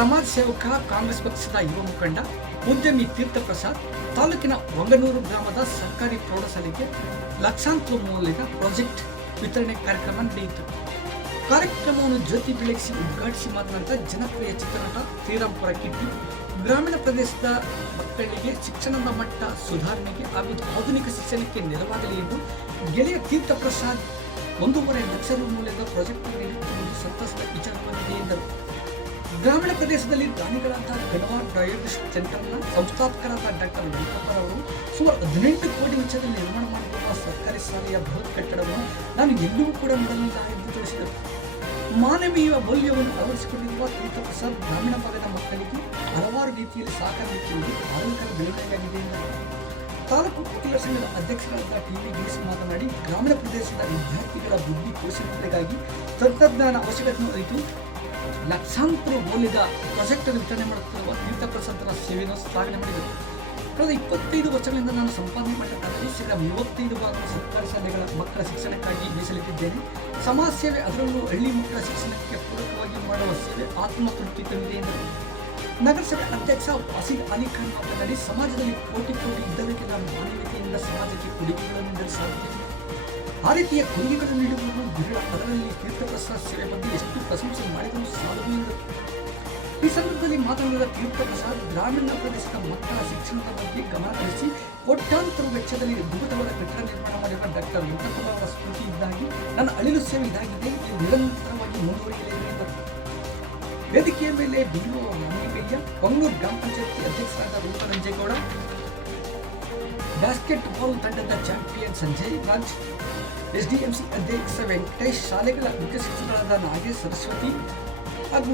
ಸಮಾಜ ಸೇವಕ, ಕಾಂಗ್ರೆಸ್ ಪಕ್ಷದ ಯುವ ಮುಖಂಡ, ಉದ್ಯಮಿ ತೀರ್ಥ ಪ್ರಸಾದ್ ತಾಲೂಕಿನ ವಂಗನೂರು ಗ್ರಾಮದ ಸರ್ಕಾರಿ ಪ್ರೌಢಶಾಲೆಗೆ ಲಕ್ಷಾಂತರ ಮೌಲ್ಯದ ಪ್ರಾಜೆಕ್ಟ್ ವಿತರಣೆ ಕಾರ್ಯಕ್ರಮ ನಡೆಯಿತು. ಕಾರ್ಯಕ್ರಮವನ್ನು ಜ್ಯೋತಿ ಬೆಳಗಿಸಿ ಉದ್ಘಾಟಿಸಿ ಮಾತನಾಡಿದ ಜನಪ್ರಿಯ ಚಿತ್ರನಟ ಶ್ರೀರಾಮ್ಪುರ ಕಿಟ್ಟಿ, ಗ್ರಾಮೀಣ ಪ್ರದೇಶದ ಮಕ್ಕಳಿಗೆ ಶಿಕ್ಷಣದ ಮಟ್ಟ ಸುಧಾರಣೆಗೆ ಹಾಗೂ ಆಧುನಿಕ ಶಿಕ್ಷಣಕ್ಕೆ ನೆರವಾಗಲಿ ಎಂದು ಗೆಳೆಯ ತೀರ್ಥ ಪ್ರಸಾದ್ 1.5 ಲಕ್ಷ ರು ಮೌಲ್ಯದ ಪ್ರಾಜೆಕ್ಟ್ ನೀಡುತ್ತಿರುವುದು ಸಂತಸದ ವಿಚಾರವಾಗಿದೆ ಎಂದರು. ಗ್ರಾಮೀಣ ಪ್ರದೇಶದಲ್ಲಿ ದಾನಿಗಳಾದ ಗಣವಾರ್ ಡಯಾಗ್ನೋಸ್ಟಿಕ್ ಸೆಂಟರ್ನ ಸಂಸ್ಥಾಪಕರಾದ ಡಾಕ್ಟರ್ ವೆಂಕಟಪ್ಪರವರು ಸುಮಾರು 18 ಕೋಟಿ ವೆಚ್ಚದಲ್ಲಿ ನಿರ್ಮಾಣ ಮಾಡಿರುವ ಸರ್ಕಾರಿ ಶಾಲೆಯ ಬೃಹತ್ ಕಟ್ಟಡವನ್ನು ನಾನು ಎಲ್ಲೂ ಕೂಡ ನೋಡಲಿಲ್ಲ ಎಂದು ತಿಳಿಸಿದರು. ಮಾನವೀಯ ಮೌಲ್ಯವನ್ನು ಅಳವಡಿಸಿಕೊಂಡಿರುವ ತೀರ್ಥ ಪ್ರಸಾದ್ ಗ್ರಾಮೀಣ ಭಾಗದ ಮಕ್ಕಳಿಗೆ ಹಲವಾರು ರೀತಿಯಲ್ಲಿ ಸಹಕಾರ ನೀಡುತ್ತಿರುವುದು ಆರೋಗ್ಯಕರ ಬೆಳವಣಿಗೆಯಾಗಿದೆ ಎಂದರು. ತಾಲೂಕು ವಕೀಲರ ಸಂಘದ ಅಧ್ಯಕ್ಷರಾದ ಟಿ.ವಿ. ಗಿರೀಶ್ ಮಾತನಾಡಿ, ಗ್ರಾಮೀಣ ಪ್ರದೇಶದ ವಿದ್ಯಾರ್ಥಿಗಳ ಬುದ್ಧಿ ಕೌಶಲ್ಯಗಳಿಗಾಗಿ ತಂತ್ರಜ್ಞಾನ ಅವಶ್ಯಕತೆಯನ್ನು ಅರಿತು ಲಕ್ಷಾಂತರ ಮೌಲ್ಯದ ಪ್ರಾಜೆಕ್ಟ್ ಅನ್ನು ವಿತರಣೆ ಮಾಡುತ್ತಿರುವ ತೀರ್ಥ ಪ್ರಸಾದರ ಸೇವೆಯನ್ನು ಶ್ಲಾಘನೆ ಮಾಡಿದರು. ಕಳೆದ 25 ವರ್ಷಗಳಿಂದ ನಾನು ಸಂಪಾದನೆ ಮಾಡಿದ ಹಣದಲ್ಲಿ ಶೇಕಡ 35% ಸರ್ಕಾರಿ ಶಾಲೆಗಳ ಮಕ್ಕಳ ಶಿಕ್ಷಣಕ್ಕಾಗಿ ಮೀಸಲಿಟ್ಟಿದ್ದೇನೆ. ಸಮಾಜ ಸೇವೆ, ಅದರಲ್ಲೂ ಹಳ್ಳಿ ಮಕ್ಕಳ ಶಿಕ್ಷಣಕ್ಕೆ ಪೂರಕವಾಗಿ ಮಾಡುವ ಸೇವೆ ಆತ್ಮತೃಪ್ತಿ ತಂದಿದೆ ಎಂದರು. ನಗರಸಭೆ ಅಧ್ಯಕ್ಷ ವಾಸಿದ್ ಅಲಿ ಖಾನ್ ಮಾತನಾಡಿ, ಸಮಾಜದಲ್ಲಿ ಕೋಟಿ ಇದ್ದವರಿಗೆಲ್ಲ ಮಾನವೀಯತೆಯಿಂದ ಸಮಾಜಕ್ಕೆ ಕೊಡುಗೆಗಳನ್ನು ನೀಡಲು ಸಾಧ್ಯತೆ. ಆ ರೀತಿಯ ಕೊಡುಗೆಗಳನ್ನು ನೀಡುವುದು ವಿರಳ. ಅದರಲ್ಲಿ ತೀರ್ಥ ಪ್ರಸಾದ್ ಸೇವೆ ಬಗ್ಗೆ ಎಷ್ಟು ಪ್ರಶಂಸೆ ಮಾಡಿದರೂ ಸಾಲದು ಎಂದರು. ಈ ಸಂದರ್ಭದಲ್ಲಿ ಮಾತನಾಡಿದ ತೀರ್ಥ ಪ್ರಸಾದ್, ಗ್ರಾಮೀಣ ಪ್ರದೇಶದ ಮಕ್ಕಳ ಶಿಕ್ಷಣದ ಬಗ್ಗೆ ಗಮನ ಹರಿಸಿ ಕೋಟ್ಯಾಂತರ ವೆಚ್ಚದಲ್ಲಿ ಅದ್ಭುತವಾದ ಕಟ್ಟಡ ನಿರ್ಮಾಣ ಮಾಡಿರುವ ಡಾಕ್ಟರ್ ವೆಂಕಟಪ್ಪರವರ ಸ್ಫೂರ್ತಿ ಇದ್ದಾಗಿ ನನ್ನ ಅಳಿಲು ಸೇವೆ ಇದಾಗಿದೆ, ಇದು ನಿರಂತರವಾಗಿ ಮುಂದುವರಿಯಲಿದೆ ಎಂದರು. ವೇದಿಕೆಯ ಮೇಲೆ ಬಿಡಿಒ ರಾಮಲಿಂಗಯ್ಯ, ವಂಗನೂರು ಗ್ರಾಮ ಪಂಚಾಯತಿ ಅಧ್ಯಕ್ಷರಾದ ರೂಪರಂಜೇಗೌಡ, ಬಾಸ್ಕೆಟ್ ಬಾಲ್ ತಂಡದ ಚಾಂಪಿಯನ್ ಸಂಜಯ್ ರಾಜ್, ಎಸ್ಡಿಎಂಸಿ ಅಧ್ಯಕ್ಷ ವೆಂಕಟೇಶ್, ಶಾಲೆಗಳ ಮುಖ್ಯ ಶಿಕ್ಷಕರಾದ ನಾಗೇಶ್ ಸರಸ್ವತಿ ಹಾಗೂ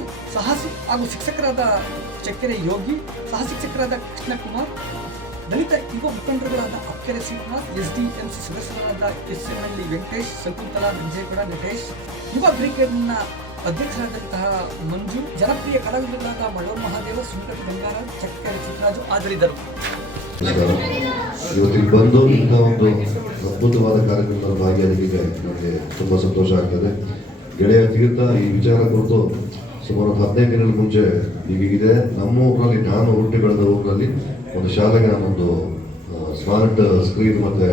ಶಿಕ್ಷಕರಾದ ಚಕ್ಕೆರೆ ಯೋಗಿ, ಸಹ ಶಿಕ್ಷಕರಾದ ಕೃಷ್ಣಕುಮಾರ್, ದಲಿತ ಯುವ ಮುಖಂಡರುಗಳಾದ ಅಕ್ಕೆರೆ ಶ್ರೀನಿವಾಸ್, ಎಸ್ಡಿಎಂಸಿ ಸದಸ್ಯರಾದ ಎಸ್ಎಂಎಲ್ ವೆಂಕಟೇಶ್, ಶಕುಂತಲಾ, ನಂಜೇಗೌಡ, ನಟೇಶ್, ಯುವ ಬ್ರಿಗೇಡ್ನ ಅಧ್ಯಕ್ಷರಾದಂತಹ ಮಂಜು, ಜನಪ್ರಿಯ ಕಲಾವಿದರಾದ ಮಳೋರ್ ಮಹಾದೇವ, ಸುಂಕಟ ಗಂಗಾರಾಜ್, ಚಕ್ಕೆರೆ ಚಿಕ್ಕರಾಜು ಹಾಜರಿದ್ದರು. ಇವತ್ತಿಗೆ ಬಂದು ಇಂಥ ಒಂದು ಅದ್ಭುತವಾದ ಕಾರ್ಯಕ್ರಮದಲ್ಲಿ ಭಾಗಿಯಾಗಿಗೆ ನನಗೆ ತುಂಬ ಸಂತೋಷ ಆಗ್ತದೆ. ಗೆಳೆಯ ತೀರ್ಥ ಈ ವಿಚಾರ ಕುರಿತು ಸುಮಾರು 15 ದಿನಗಳ ಮುಂಚೆ ಈಗಿದೆ ನಮ್ಮ ಊರಲ್ಲಿ, ನಾನು ಹುಟ್ಟಿ ಬೆಳೆದ ಊರಲ್ಲಿ ಒಂದು ಶಾಲೆಗೆ ನಾನೊಂದು ಸ್ಮಾರ್ಟ್ ಸ್ಕ್ರೀನ್ ಮತ್ತು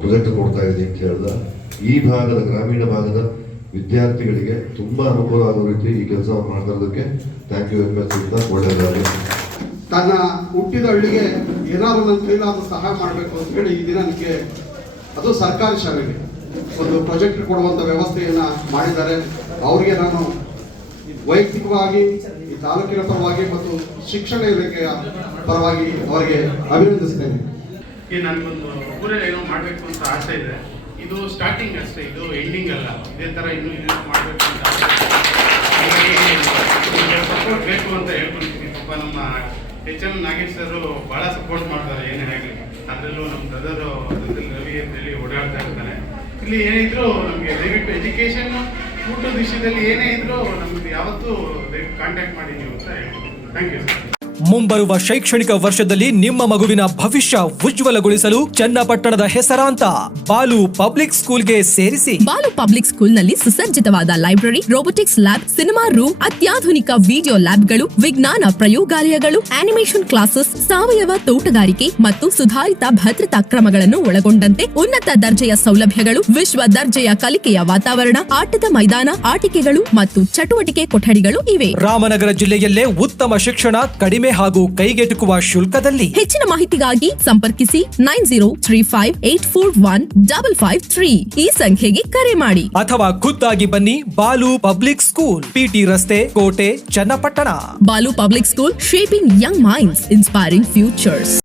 ಪ್ರೊಜೆಕ್ಟರ್ ಕೊಡ್ತಾ ಇದ್ದೀನಿ ಅಂತ ಹೇಳಿದ. ಈ ಭಾಗದ ಗ್ರಾಮೀಣ ಭಾಗದ ವಿದ್ಯಾರ್ಥಿಗಳಿಗೆ ತುಂಬ ಅನುಕೂಲ ಆಗೋ ರೀತಿ ಈ ಕೆಲಸವನ್ನು ಮಾಡ್ತಾ ಇರೋದಕ್ಕೆ ಥ್ಯಾಂಕ್ ಯು ವೆರಿ ಮಚ್ ಅಂತ ಒಳ್ಳೆಯದಾಗಲಿ. ತನ್ನ ಹುಟ್ಟಿದ ಹಳ್ಳಿಗೆ ಏನಾದರೂ ನನ್ನ ಕೈಲಾದರೂ ಸಹಾಯ ಮಾಡಬೇಕು ಅಂತ ಹೇಳಿ ಈ ದಿನ ನನಗೆ ಅದು ಸರ್ಕಾರಿ ಶಾಲೆಗೆ ಒಂದು ಪ್ರಾಜೆಕ್ಟ್ ಕೊಡುವಂಥ ವ್ಯವಸ್ಥೆಯನ್ನು ಮಾಡಿದ್ದಾರೆ. ಅವರಿಗೆ ನಾನು ವೈಯಕ್ತಿಕವಾಗಿ, ಈ ತಾಲೂಕಿನ ಪರವಾಗಿ ಮತ್ತು ಶಿಕ್ಷಣ ಇಲಾಖೆಯ ಪರವಾಗಿ ಅವರಿಗೆ ಅಭಿನಂದಿಸ್ತೇನೆ. ಈ ನನಗೊಂದು ಊರಲ್ಲಿ ಏನೋ ಮಾಡಬೇಕು ಅಂತ ಆಸೆ ಇದೆ. ಇದು ಸ್ಟಾರ್ಟಿಂಗ್ ಅಷ್ಟೇ, ಇದು ಎಂಡಿಂಗ್ ಅಲ್ಲ. ಇದೇ ಥರ ಇನ್ನೂ ಮಾಡಬೇಕು ಅಂತ ಸಪೋರ್ಟ್ ಬೇಕು ಅಂತ ಹೇಳ್ಕೊಳ್ತೀನಿ. ಪಾಪ ನಮ್ಮ ಎಚ್.ಎಂ. ನಾಗೇಶ್ ಸರ್ ಭಾಳ ಸಪೋರ್ಟ್ ಮಾಡ್ತಾರೆ ಏನೇ ಆಗಲಿ. ಅದರಲ್ಲೂ ನಮ್ಮ ಬ್ರದರು ರವಿ ಅಂತೇಳಿ ಓಡಾಡ್ತಾ ಇರ್ತಾನೆ. ಇಲ್ಲಿ ಏನಿದ್ರು ನಮಗೆ ದಯವಿಟ್ಟು ಎಜುಕೇಷನ್ ಊಟದ ವಿಷಯದಲ್ಲಿ ಏನೇ ಇದ್ರು ನಮ್ಗೆ ಯಾವತ್ತೂ ದಯವಿಟ್ಟು ಕಾಂಟ್ಯಾಕ್ಟ್ ಮಾಡಿ ನೀವು ಅಂತ ಹೇಳ್ತೀನಿ. Thank you sir. ಮುಂಬರುವ ಶೈಕ್ಷಣಿಕ ವರ್ಷದಲ್ಲಿ ನಿಮ್ಮ ಮಗುವಿನ ಭವಿಷ್ಯ ಉಜ್ವಲಗೊಳಿಸಲು ಚನ್ನಪಟ್ಟಣದ ಹೆಸರಾಂತ ಬಾಲು ಪಬ್ಲಿಕ್ ಸ್ಕೂಲ್ಗೆ ಸೇರಿಸಿ. ಬಾಲು ಪಬ್ಲಿಕ್ ಸ್ಕೂಲ್ನಲ್ಲಿ ಸುಸಜ್ಜಿತವಾದ library, robotics lab, cinema room, ಅತ್ಯಾಧುನಿಕ ವಿಡಿಯೋ ಲ್ಯಾಬ್ಗಳು, ವಿಜ್ಞಾನ ಪ್ರಯೋಗಾಲಯಗಳು, ಆನಿಮೇಷನ್ ಕ್ಲಾಸಸ್, ಸಾವಯವ ತೋಟಗಾರಿಕೆ ಮತ್ತು ಸುಧಾರಿತ ಭದ್ರತಾ ಕ್ರಮಗಳನ್ನು ಒಳಗೊಂಡಂತೆ ಉನ್ನತ ದರ್ಜೆಯ ಸೌಲಭ್ಯಗಳು, ವಿಶ್ವ ದರ್ಜೆಯ ಕಲಿಕೆಯ ವಾತಾವರಣ, ಆಟದ ಮೈದಾನ, ಆಟಿಕೆಗಳು ಮತ್ತು ಚಟುವಟಿಕೆ ಕೊಠಡಿಗಳು ಇವೆ. ರಾಮನಗರ ಜಿಲ್ಲೆಯಲ್ಲೇ ಉತ್ತಮ ಶಿಕ್ಷಣ, ಕಡಿಮೆ ಹಾಗೂ ಕೈಗೆಟುಕುವ ಶುಲ್ಕದಲ್ಲಿ. ಹೆಚ್ಚಿನ ಮಾಹಿತಿಗಾಗಿ ಸಂಪರ್ಕಿಸಿ 9035841553 ಈ ಸಂಖ್ಯೆಗೆ ಕರೆ ಮಾಡಿ ಅಥವಾ ಖುದ್ದಾಗಿ ಬನ್ನಿ. ಬಾಲು ಪಬ್ಲಿಕ್ ಸ್ಕೂಲ್, ಪಿಟಿ ರಸ್ತೆ, ಕೋಟೆ, Channapatna. Balu public school, shaping young minds, inspiring futures.